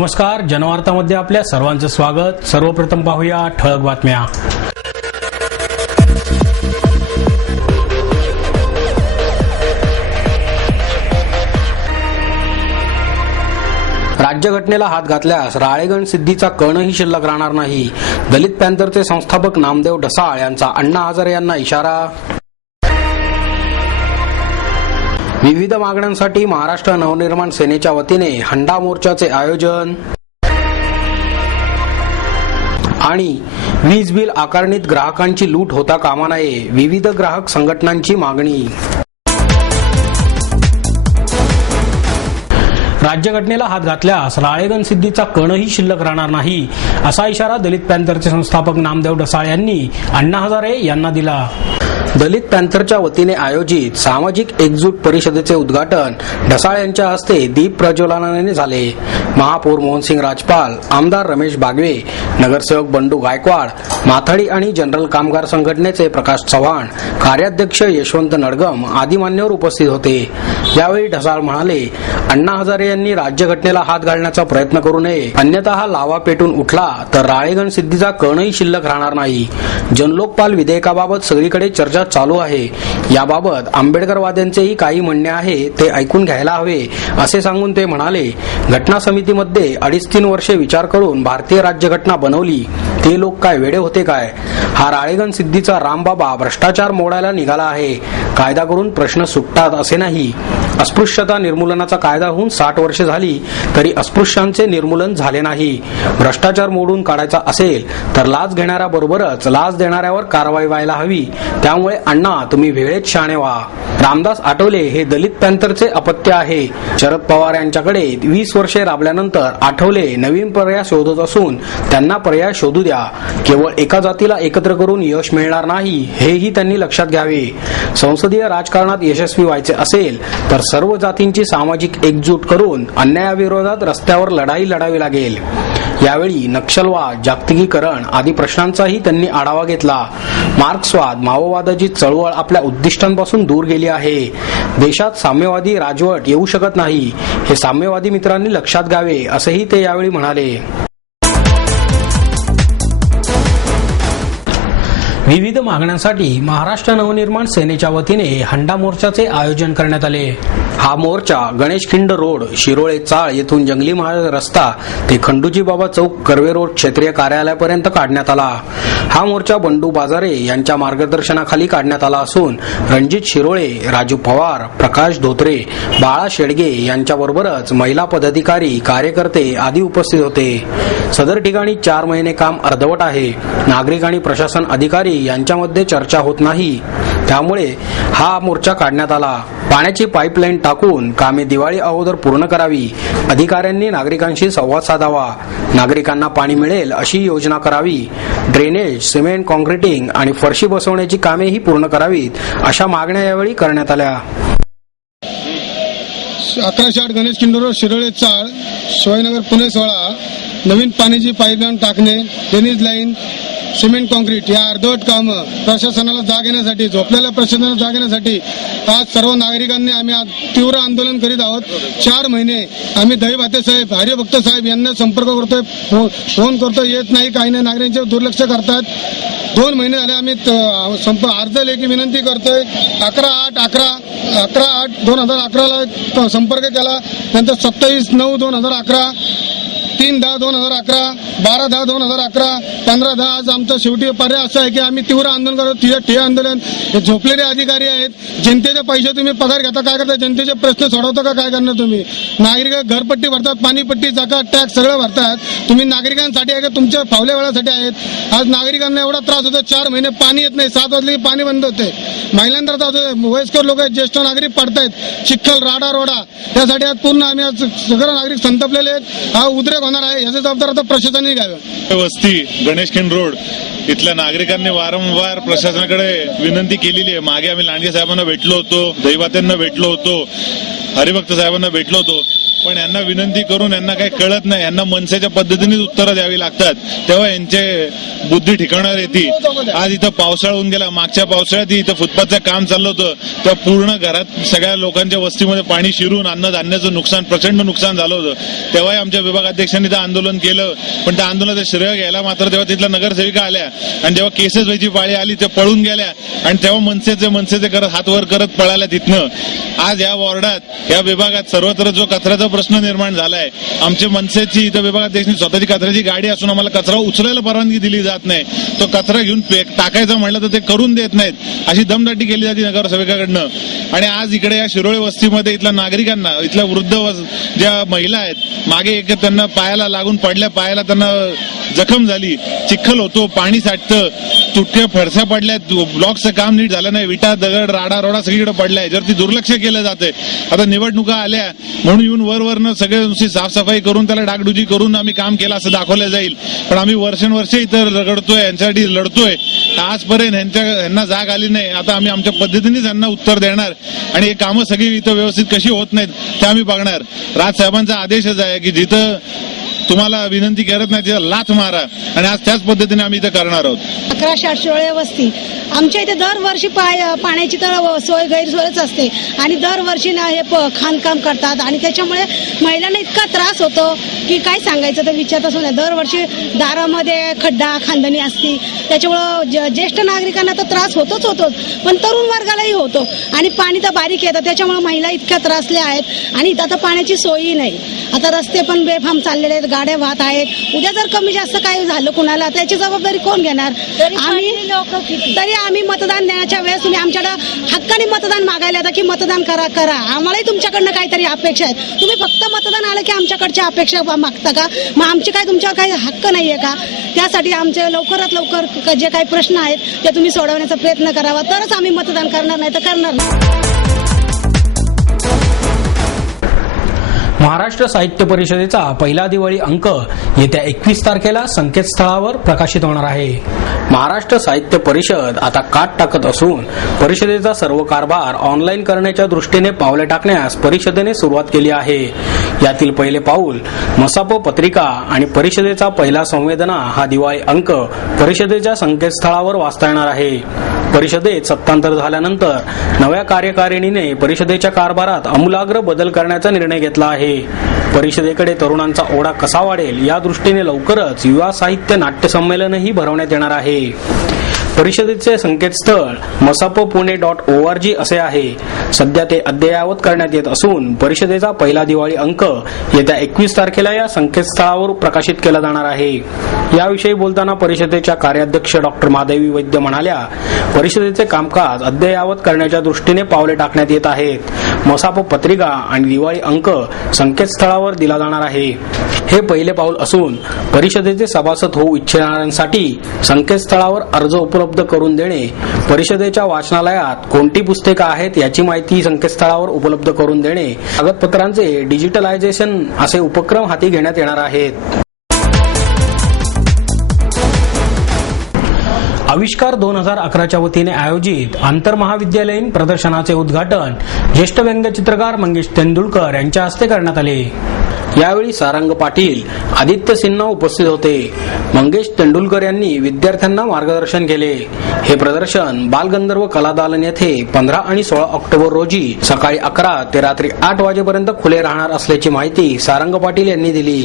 नमस्कार, जनवार्तामध्ये आपल्या सर्वांचं स्वागत। सर्वप्रथम पाहूया ठळक बातम्या। राज्यघटनेला हात घातल्यास राळेगण सिद्धीचा कणही शिल्लक राहणार नाही। दलित पॅंथरचे संस्थापक नामदेव ढसाळ यांचा अण्णा हजारे यांना इशारा। विविध मागण्यांसाठी महाराष्ट्र नवनिर्माण सेनेच्या वतीने हंडा मोर्चाचे आयोजन। आणि वीज बिल आकारणीत ग्राहकांची लूट होता कामा नये, विविध ग्राहक संघटनांची मागणी। राज्यघटनेला हात घातल्यास राळेगण सिद्धीचा कणही शिल्लक राहणार नाही, असा इशारा दलित पॅंथरचे संस्थापक नामदेव ढसाळ यांनी अण्णा हजारे यांना दिला। दलित पॅंथरच्या वतीने आयोजित सामाजिक एकजूट परिषदेचे उद्घाटन ढसाळ यांच्या हस्ते दीप प्रज्वलनाने झाले। महापौर मोहनसिंग राजपाल, आमदार रमेश बागवे, नगरसेवक बंडू गायकवाड, माथाडी आणि जनरल कामगार संघटनेचे प्रकाश चव्हाण, कार्याध्यक्ष यशवंत नडगम आदी मान्यवर उपस्थित होते। यावेळी ढसाळ म्हणाले, अण्णा हजारे यांनी राज्यघटनेला हात घालण्याचा प्रयत्न करू नये, अन्यथा हा लावा पेटून उठला तर राळेगण सिद्धीचा कणही शिल्लक राहणार नाही। जनलोकपाल विधेयकाबाबत सगळीकडे चर्चा चालू आहे। याबाबत आंबेडकरवाद्यांचेही काही म्हणणे आहे, ते ऐकून घ्यायला हवे, असे सांगून ते म्हणाले, घटना समितीमध्ये 2.5-3 वर्षे विचार करून भारतीय राज्यघटना बनवली, ते लोक काय वेडे होते काय? हा राळेगण सिद्धीचा रामबाबा भ्रष्टाचार मोडायला निघाला आहे। कायदा करून प्रश्न सुटतात असे नाही। अस्पृश्यता निर्मूलनाचा कायदा होऊन 60 वर्षे झाली तरी अस्पृश्यांचे निर्मूलन झाले नाही। भ्रष्टाचार मोडून काढायचा असेल तर लाच घेणाऱ्याबरोबरच लाच देणाऱ्यावर कारवाई व्हायला हवी। त्यामुळे अण्णा, तुम्ही वेळेत शहाणे व्हा। रामदास आठवले हे दलित पॅंथरचे अपत्य आहे। शरद पवार यांच्याकडे 20 वर्षे राबल्यानंतर आठवले नवीन पर्याय शोधत असून त्यांना पर्याय शोधू द्या। केवळ एका जातीला एकत्र करून यश मिळणार नाही, हेही त्यांनी लक्षात घ्यावे। संसदीय राजकारणात यशस्वी व्हायचे असेल तर सर्व जातींची सामाजिक एकजूट करून अन्यायाविरोधात रस्त्यावर लढाई लढावी लागेल। यावेळी नक्षलवाद, जागतिकीकरण आदी प्रश्नांचाही त्यांनी आढावा घेतला। मार्क्सवाद, माओवादाची चळवळ आपल्या उद्दिष्टांपासून दूर गेली आहे। देशात साम्यवादी राजवट येऊ शकत नाही, हे साम्यवादी मित्रांनी लक्षात घ्यावे, असेही ते यावेळी म्हणाले। विविध मागण्यांसाठी महाराष्ट्र नवनिर्माण सेनेच्या वतीने हंडा मोर्चाचे आयोजन करण्यात आले। हा मोर्चा गणेशखिंड रोड, शिरोळे चाळ येथून जंगली महाराज रस्ता ते खंडूजी बाबा चौक, कर्वे रोड क्षेत्रीय कार्यालयापर्यंत काढण्यात आला। हा मोर्चा बंडू बाजारे यांच्या मार्गदर्शनाखाली काढण्यात आला असून रणजित शिरोळे, राजू पवार, प्रकाश धोत्रे, बाळा शेडगे यांच्याबरोबरच महिला पदाधिकारी, कार्यकर्ते आदी उपस्थित होते। सदर ठिकाणी 4 महिने काम अर्धवट आहे। नागरिक आणि प्रशासन अधिकारी यांच्यामध्ये चर्चा होत नाही, त्यामुळे हा मोर्चा काढण्यात आला। पाण्याची पाईपलाईन टाकून कामे दिवाळी अगोदर पूर्ण करावी। अधिकाऱ्यांनी नागरिकांशी संवाद साधावा। नागरिकांना पाणी मिळेल अशी योजना करावी। ड्रेनेज, सिमेंट, कॉन्क्रिटिंग आणि फरशी बसवण्याची कामेही पूर्ण करावीत, अशा मागण्या यावेळी करण्यात आल्या। 1108 गणेशखिंड रोड, शिरोळे चाळ, शिवाजीनगर, पुणे 16 नवीन पाण्याची पाईपलाईन टाकणे, ड्रेनेज लाईन, सिमेंट कॉन्क्रीट या अर्धवट कामं प्रशासनाला जाग येण्यासाठी, झोपलेल्या प्रशासनाला जाग येण्यासाठी आज सर्व नागरिकांनी आम्ही तीव्र आंदोलन करीत आहोत। 4 महिने आम्ही दहीभाते साहेब, हरिभक्त साहेब यांना संपर्क करतोय, फोन करतोय, येत नाही, काही नाही, नागरिकांचे दुर्लक्ष करतात। 2 महिने झाले आम्ही अर्ज लेखी विनंती करतोय। 11/8/2011 संपर्क केला, नंतर 27/9/2011, 3/10/2011, 12/10/2011, 15/10 आज आमचं शेवटी पर्याय असा आहे की आम्ही तीव्र आंदोलन करतो। ठिय्या आंदोलन, हे झोपलेले अधिकारी आहेत। जनतेचे पैसे तुम्ही पगार घेता, काय करता? जनतेचे प्रश्न सोडवता का? काय करणार तुम्ही? नागरिक घरपट्टी भरतात, पाणीपट्टी, जागा, टॅक्स सगळं भरतात। तुम्ही नागरिकांसाठी आहे का तुमच्या फावल्या वेळासाठी आहेत? आज नागरिकांना एवढा त्रास होतो, 4 महिने पाणी येत नाही, 7 वाजले की पाणी बंद होते। महिलांना त्रास होतो, वयस्कर लोक आहेत, ज्येष्ठ नागरिक पडतायत, चिखल, राडा रोडा, त्यासाठी आज पूर्ण आम्ही आज सगळं नागरिक संतपलेले आहेत। हा उद्रेक होणार आहे, याची जबाबदार आता प्रशासनाने घ्यावी। वस्ती गणेशखिंड रोड इथल्या नागरिकांनी वारंवार प्रशासनाकडे विनंती केलेली आहे। मागे आम्ही लांडगे साहेबांना भेटलो होतो, दहीभात्यांना भेटलो होतो, हरिभक्त साहेबांना भेटलो होतो, पण यांना विनंती करून यांना काही कळत नाही, यांना मनसेच्या पद्धतीनेच उत्तरं द्यावी लागतात, तेव्हा यांचे बुद्धी ठिकाणावर येते. आज इथं पावसाळा होऊन गेला, मागच्या पावसाळ्यात इथं फुटपाथचं काम चाललं होतं, तेव्हा पूर्ण घरात सगळ्या लोकांच्या वस्तीमध्ये पाणी शिरून अन्नधान्याचं नुकसान, प्रचंड नुकसान झालं होतं. तेव्हाही आमच्या विभागाध्यक्षांनी ते आंदोलन केलं, पण त्या आंदोलनाचं श्रेय घ्यायला मात्र तेव्हा तिथल्या नगरसेविका आल्या आणि जेव्हा केसेस व्हायची पाळी आली ते पळून गेल्या आणि तेव्हा मनसेचे करत हात वर करत पळाल्या तिथनं. आज या वॉर्डात, या विभागात सर्वत्र जो कचऱ्याचा प्रश्न निर्माण झालाय, आमच्या मनसेची इथं विभागाध्यक्षांनी स्वतःची कचऱ्याची गाडी असून आम्हाला कचरा उचलायला परवानगी दिली जात नाही. तो कचरा घेऊन टाकायचा म्हटलं तर ते करून देत नाहीत, अशी दमदाटी केली जाते नगरसेवकाकडनं. आणि आज इकडे या शिरोळे वस्तीमध्ये इथल्या नागरिकांना, इथल्या वृद्ध ज्या महिला आहेत, मागे एक त्यांना पायाला लागून पडल्या, पायाला त्यांना जखम झाली, चिखल होतो, पाणी साठतं, तुटक्या फडस्या पडल्यात, ब्लॉकचं काम नीट झालं नाही, विटा दगड राडा रोडा सगळीकडे पडलाय, जर ती दुर्लक्ष केलं जाते. आता निवडणुका आल्या म्हणून येऊन वरवरनं सगळे नुसती साफसफाई करून त्याला डागडुजी करून आम्ही काम केलं असं दाखवलं जाईल, पण आम्ही वर्षानुवर्षे इथं रगडतोय, यांच्यासाठी लढतोय, आजपर्यंत यांना जाग आली नाही. आता आम्ही आमच्या पद्धतीनेच यांना उत्तर देणार आणि हे कामं सगळी इथं व्यवस्थित कशी होत नाहीत ते आम्ही बघणार. राजसाहेबांचा आदेशच आहे की जिथं तुम्हाला विनंती करत नाही तिथं लाथ मारा, आणि आज त्याच पद्धतीने आम्ही इथं करणार आहोत. 11 शिरोळे वस्ती आमच्या इथे दरवर्षी पाण्याची तर सोय गैरसोयच असते आणि दरवर्षी ना हे खाणकाम करतात आणि त्याच्यामुळे महिलांना इतका त्रास होतो की काय सांगायचं तर विचारताच नाही. दरवर्षी दारामध्ये खड्डा खांदणी असती, त्याच्यामुळं ज्येष्ठ नागरिकांना तर त्रास होतोच, पण तरुण वर्गालाही होतो आणि पाणी तर बारीक येतं, त्याच्यामुळे महिला इतक्या त्रासल्या आहेत आणि इथं आता पाण्याची सोयी नाही. आता रस्ते पण बेफाम चाललेले आहेत, गाड्या वाहत आहेत. उद्या जर कमी जास्त काही झालं कुणाला त्याची जबाबदारी कोण घेणार? तरी आम्ही मतदान देण्याच्या वेळेस तुम्ही आमच्याकडे हक्काने मतदान मागायला येता की मतदान करा. आम्हालाही तुमच्याकडनं काहीतरी अपेक्षा आहेत. तुम्ही फक्त मतदान आलं की आमच्याकडच्या अपेक्षा मागता का? मग आमचे काय तुमच्यावर काही हक्क नाहीये का? त्यासाठी आमचे लवकरात लवकर जे काही प्रश्न आहेत ते तुम्ही सोडवण्याचा प्रयत्न करावा, तरच आम्ही मतदान करणार, नाही तर करणार नाही. महाराष्ट्र साहित्य परिषदेचा पहिला दिवाळी अंक येत्या 21 तारखेला संकेतस्थळावर प्रकाशित होणार आहे. महाराष्ट्र साहित्य परिषद आता काट टाकत असून परिषदेचा सर्व कारभार ऑनलाईन करण्याच्या दृष्टीने पावले टाकण्यास परिषदेने सुरुवात केली आहे. यातील पहिले पाऊल मसाप पत्रिका आणि परिषदेचा पहिला संवेदना हा दिवाळी अंक परिषदेच्या संकेतस्थळावर वाचता येणार आहे. परिषदेत सत्तांतर झाल्यानंतर नव्या कार्यकारिणीने परिषदेच्या कारभारात आमूलाग्र बदल करण्याचा निर्णय घेतला आहे. परिषदेकडे तरुणांचा ओढा कसा वाढेल या दृष्टीने लवकरच युवा साहित्य नाट्य संमेलनही भरवण्यात येणार आहे. परिषदेचे संकेतस्थळ masapune.org असे आहे. सध्या ते अद्ययावत करण्यात येत असून परिषदेचा पहिला दिवाळी अंक येत्या 21 तारखेला या संकेतस्थळावर प्रकाशित केला जाणार आहे. याविषयी बोलताना परिषदेच्या कार्याध्यक्ष डॉक्टर माधवी वैद्य म्हणाल्या, परिषदेचे कामकाज अद्ययावत करण्याच्या दृष्टीने पावले टाकण्यात येत आहेत. मसाप पत्रिका आणि दिवाळी अंक संकेतस्थळावर दिला जाणार आहे. हे पहिले पाऊल असून परिषदेचे सभासद होऊ इच्छिणाऱ्यांसाठी संकेतस्थळावर अर्ज उपलब्ध करून देणे, परिषदेच्या वाचनालयात कोणती पुस्तके आहेत याची माहिती संकेतस्थळावर उपलब्ध करून देणे, कागदपत्रांचे डिजिटलायझेशन असे उपक्रम हाती घेण्यात येणार आहेत. आविष्कार 2011च्या वतीने आयोजित आंतरमहाविद्यालयीन प्रदर्शनाचे उद्घाटन ज्येष्ठ व्यंगचित्रकार मंगेश तेंडुलकर यांच्या हस्ते करण्यात आले. यावेळी सारंग पाटील, आदित्य सिन्हा उपस्थित होते. मंगेश तेंडुलकर यांनी विद्यार्थ्यांना मार्गदर्शन केले. हे प्रदर्शन बालगंधर्व कलादालन येथे 15 आणि 16 ऑक्टोबर रोजी सकाळी 11 ते रात्री 8 वाजेपर्यंत खुले राहणार असल्याची माहिती सारंग पाटील यांनी दिली.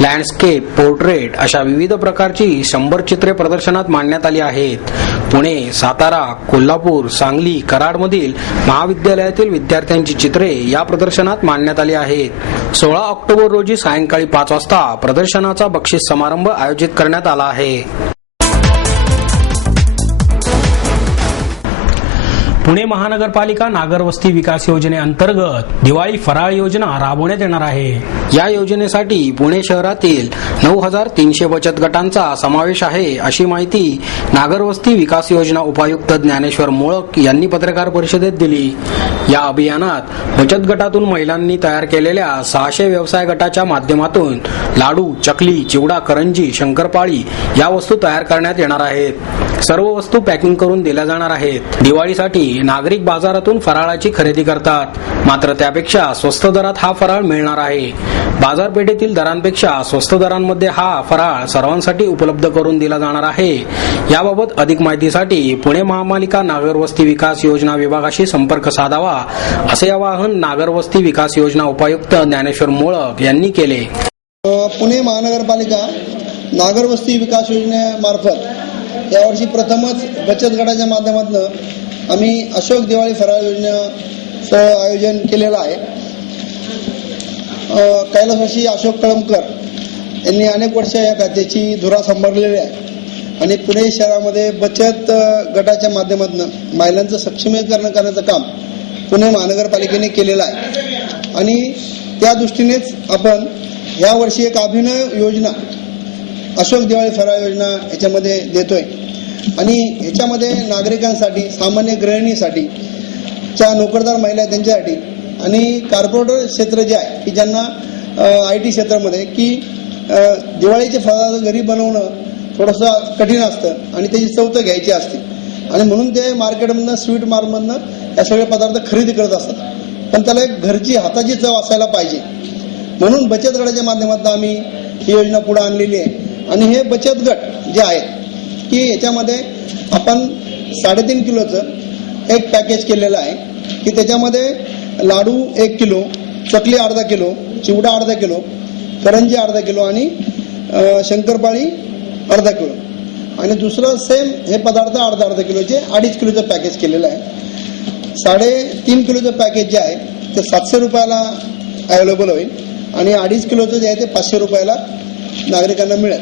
लँडस्केप, पोर्ट्रेट अशा विविध प्रकारची 100 चित्रे प्रदर्शनात मांडण्यात आली आहेत. पुणे, सातारा, कोल्हापूर, सांगली, कराडमधील महाविद्यालयातील विद्यार्थ्यांची चित्रे या प्रदर्शनात मांडण्यात आली आहेत. 16 ऑक्टोबर रोजी सायंकाळी 5 वाजता प्रदर्शनाचा बक्षीस समारंभ आयोजित करण्यात आला आहे. पुणे महानगरपालिका नागरवस्ती विकास योजनेअंतर्गत दिवाळी फराळ योजना राबवण्यात येणार आहे. या योजनेसाठी पुणे शहरातील 9300 बचत गटांचा समावेश आहे, अशी माहिती नागरवस्ती विकास योजना उपायुक्त ज्ञानेश्वर मोळक यांनी पत्रकार परिषदेत दिली. या अभियानात बचत गटातून महिलांनी तयार केलेल्या 600 व्यवसाय गटाच्या माध्यमातून लाडू, चकली, चिवडा, करंजी, शंकरपाळी या वस्तू तयार करण्यात येणार आहेत. सर्व वस्तू पॅकिंग करून दिल्या जाणार आहेत. दिवाळीसाठी नागरिक बाजारातून फराळाची खरेदी करतात, मात्र त्यापेक्षा स्वस्त दरात हा फराळ मिळणार आहे. बाजारपेठेतील दरांपेक्षा स्वस्त दरांमध्ये हा फराळ सर्वांसाठी उपलब्ध करून दिला जाणार आहे. याबाबत अधिक माहितीसाठी पुणे महापालिका नागरवस्ती विकास योजना विभागाशी संपर्क साधावा, असे आवाहन नागरवस्ती विकास योजना उपायुक्त ज्ञानेश्वर मोळक यांनी केले. पुणे महानगरपालिका नागरवस्ती विकास योजनेमार्फत यावर्षी प्रथमच बचत गटाच्या माध्यमातून आम्ही अशोक दिवाळी फराळ योजनेचं आयोजन केलेलं आहे. कैलासवासी अशोक कळमकर यांनी अनेक वर्ष या खात्याची धुरा सांभाळलेली आहे आणि पुणे शहरामध्ये बचत गटाच्या माध्यमातून महिलांचं सक्षमीकरण करण्याचं काम पुणे महानगरपालिकेने केलेलं आहे आणि त्या दृष्टीनेच आपण यावर्षी एक अभिनव योजना अशोक दिवाळी फराळ योजना याच्यामध्ये देतोय आणि ह्याच्यामध्ये नागरिकांसाठी, सामान्य गृहिणीसाठी, ज्या नोकरदार महिला आहेत त्यांच्यासाठी आणि कॉर्पोरेट क्षेत्र जे आहे की ज्यांना IT क्षेत्रामध्ये की दिवाळीचे फराळ घरी बनवणं थोडंसं कठीण असतं आणि त्याची चव तर घ्यायची असते आणि म्हणून ते मार्केटमधनं, स्वीट मार्टमधनं या सगळे पदार्थ खरेदी करत असतात, पण त्याला एक घरची हाताची चव असायला पाहिजे. म्हणून बचत गटाच्या माध्यमातून आम्ही ही योजना पुढे आणलेली आहे आणि हे बचत गट जे आहेत की याच्यामध्ये आपण 3.5 किलोचं एक पॅकेज केलेलं आहे की त्याच्यामध्ये लाडू 1 किलो, चकली अर्धा किलो, चिवडा अर्धा किलो, करंजी अर्धा किलो आणि शंकरपाळी अर्धा किलो आणि दुसरं सेम हे पदार्थ अर्धा किलोचे 2.5 किलोचं पॅकेज केलेलं आहे. 3.5 किलोचं पॅकेज जे आहे ते 700 रुपयाला अवेलेबल होईल आणि 2.5 किलोचं जे आहे ते 500 रुपयाला नागरिकांना मिळेल.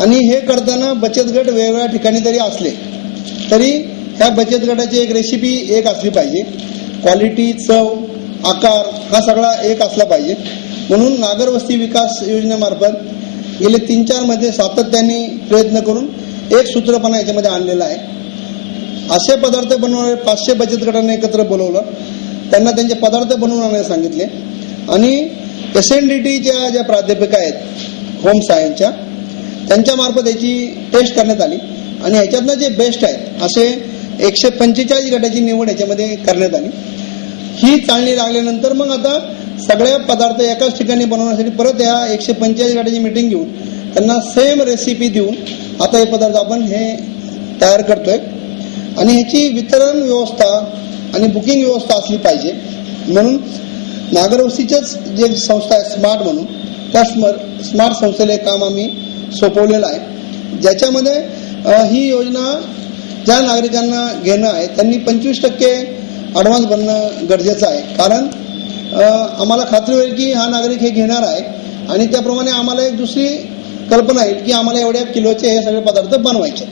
आणि हे करताना बचत गट वेगवेगळ्या ठिकाणी जरी असले तरी ह्या बचत गटाची एक रेसिपी एक असली पाहिजे, क्वालिटी, चव, आकार हा सगळा एक असला पाहिजे. म्हणून नागरवस्ती विकास योजनेमार्फत गेले 3-4 मध्ये सातत्याने प्रयत्न करून एक सूत्रपणा याच्यामध्ये आणलेला आहे. असे पदार्थ बनवणारे 500 बचत गटांना एकत्र बोलवलं, त्यांना त्यांचे पदार्थ बनवून आणायला सांगितले आणि SNDTच्या ज्या प्राध्यापिका आहेत होम सायन्सच्या त्यांच्यामार्फत याची टेस्ट करण्यात आली आणि ह्याच्यातनं जे बेस्ट आहेत असे 145 गटाची निवड याच्यामध्ये करण्यात आली. ही चालणी लागल्यानंतर मग आता सगळ्या पदार्थ एकाच ठिकाणी बनवण्यासाठी परत या 145 गटाची मीटिंग घेऊन त्यांना सेम रेसिपी देऊन आता हे पदार्थ आपण हे तयार करतोय आणि ह्याची वितरण व्यवस्था आणि बुकिंग व्यवस्था असली पाहिजे. म्हणून नागरवस्तीचेच जे संस्था आहे स्मार्ट म्हणून, त्या स्मार्ट संस्थेला एक काम आम्ही सोपवलेलं आहे, ज्याच्यामध्ये ही योजना ज्या नागरिकांना घेणं आहे त्यांनी 25% ॲडव्हान्स भरणं गरजेचं आहे. कारण आम्हाला खात्री होईल की हा नागरिक हे घेणार आहे आणि त्याप्रमाणे आम्हाला एक दुसरी कल्पना येईल की आम्हाला एवढ्या किलोचे हे सगळे पदार्थ बनवायचे.